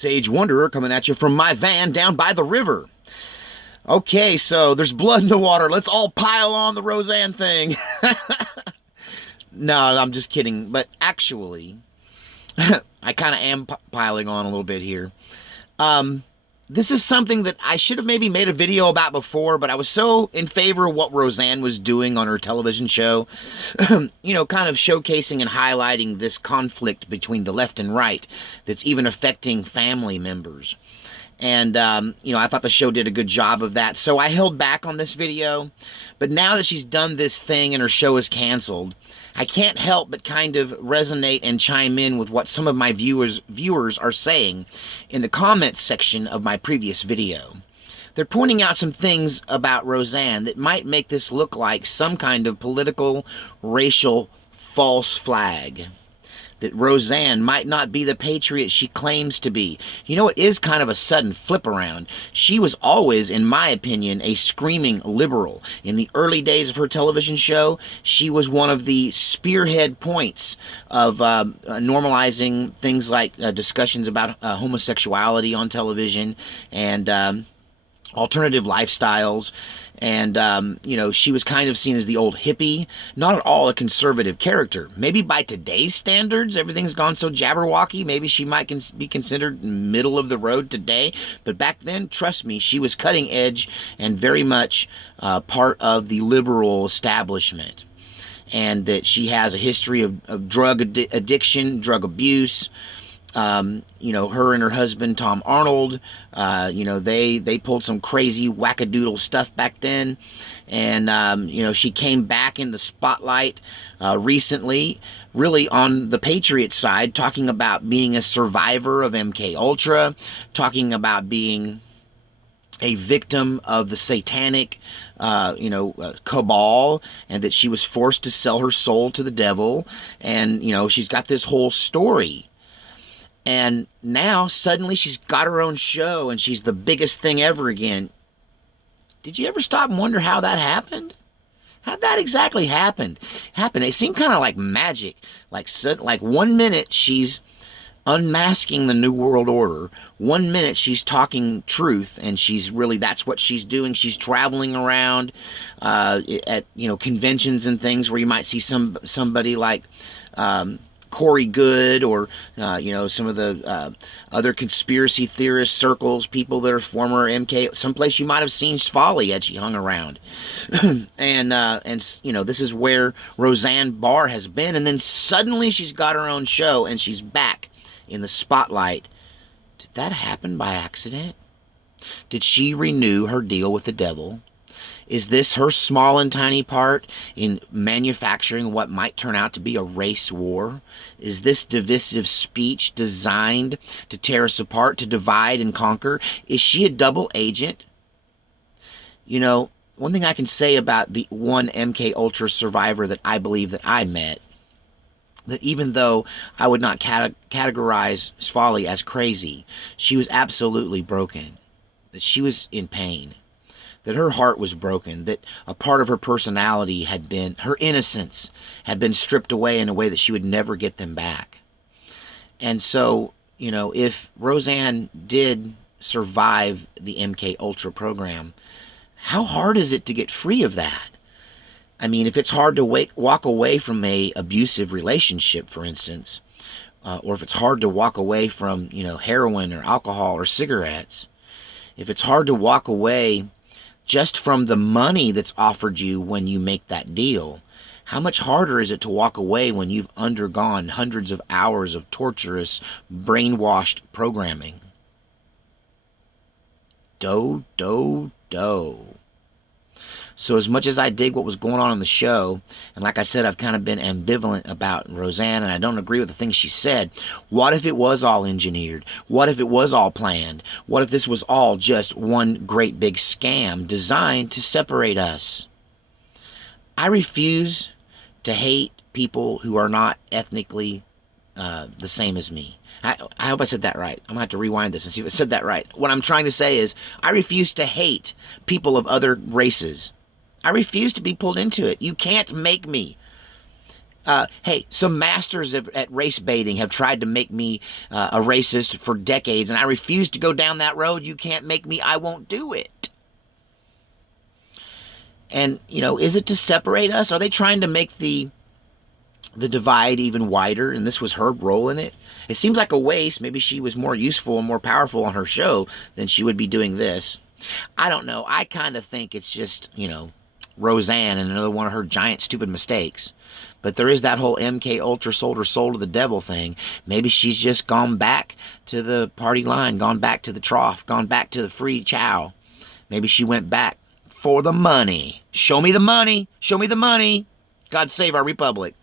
Sage Wanderer coming at you from my van down by the river. Okay, so there's blood in the water. Let's all pile on the Roseanne thing. No, I'm just kidding. But actually, I kind of am piling on a little bit here. This is something that I should have maybe made a video about before, but I was so in favor of what Roseanne was doing on her television show, you know, kind of showcasing and highlighting this conflict between the left and right that's even affecting family members. And, you know, I thought the show did a good job of that. So I held back on this video. But now that she's done this thing and her show is canceled, I can't help but kind of resonate and chime in with what some of my viewers are saying in the comments section of my previous video. They're pointing out some things about Roseanne that might make this look like some kind of political, racial false flag. That Roseanne might not be the patriot she claims to be. You know, it is kind of a sudden flip around. She was always, in my opinion, a screaming liberal. In the early days of her television show, she was one of the spearhead points of normalizing things like discussions about homosexuality on television and alternative lifestyles. And, you know, she was kind of seen as the old hippie, not at all a conservative character. Maybe by today's standards, everything's gone so jabberwocky, maybe she might be considered middle of the road today. But back then, trust me, she was cutting edge and very much part of the liberal establishment. And that she has a history of drug addiction, drug abuse. You know, her and her husband, Tom Arnold, you know, they pulled some crazy wackadoodle stuff back then. And, you know, she came back in the spotlight recently, really on the Patriot side, talking about being a survivor of MK Ultra, talking about being a victim of the satanic, you know, cabal, and that she was forced to sell her soul to the devil. And, you know, she's got this whole story. And now, suddenly, she's got her own show, and she's the biggest thing ever again. Did you ever stop and wonder how that happened? How'd that exactly happen? It seemed kind of like magic. Like 1 minute, she's unmasking the New World Order. 1 minute, she's talking truth, and she's really, that's what she's doing. She's traveling around at, you know, conventions and things where you might see somebody like Corey Good or, you know, some of the other conspiracy theorist circles, people that are former MK, someplace you might have seen Folly as she hung around. and, you know, this is where Roseanne Barr has been. And then suddenly she's got her own show and she's back in the spotlight. Did that happen by accident? Did she renew her deal with the devil? Is this her small and tiny part in manufacturing what might turn out to be a race war? Is this divisive speech designed to tear us apart, to divide and conquer? Is she a double agent? You know, one thing I can say about the one MK Ultra survivor that I believe that I met, that even though I would not categorize Folly as crazy, she was absolutely broken. That she was in pain. That her heart was broken, that a part of her personality had been, her innocence had been stripped away in a way that she would never get them back. And so, you know, if Roseanne did survive the MK Ultra program, how hard is it to get free of that? I mean, if it's hard to walk away from a abusive relationship, for instance, or if it's hard to walk away from, you know, heroin or alcohol or cigarettes, if it's hard to walk away just from the money that's offered you when you make that deal, how much harder is it to walk away when you've undergone hundreds of hours of torturous, brainwashed programming? Do. So as much as I dig what was going on in the show, and like I said, I've kind of been ambivalent about Roseanne, and I don't agree with the things she said. What if it was all engineered? What if it was all planned? What if this was all just one great big scam designed to separate us? I refuse to hate people who are not ethnically the same as me. I hope I said that right. I'm going to have to rewind this and see if I said that right. What I'm trying to say is I refuse to hate people of other races. I refuse to be pulled into it. You can't make me. Hey, some masters at race baiting have tried to make me a racist for decades, and I refuse to go down that road. You can't make me. I won't do it. And, you know, is it to separate us? Are they trying to make the divide even wider? And this was her role in it. It seems like a waste. Maybe she was more useful and more powerful on her show than she would be doing this. I don't know. I kind of think it's just, you know, Roseanne and another one of her giant stupid mistakes. But there is that whole MK Ultra sold her soul to the devil thing. Maybe she's just gone back to the party line, gone back to the trough, gone back to the free chow. Maybe she went back for the money. Show me the money. Show me the money. God save our republic.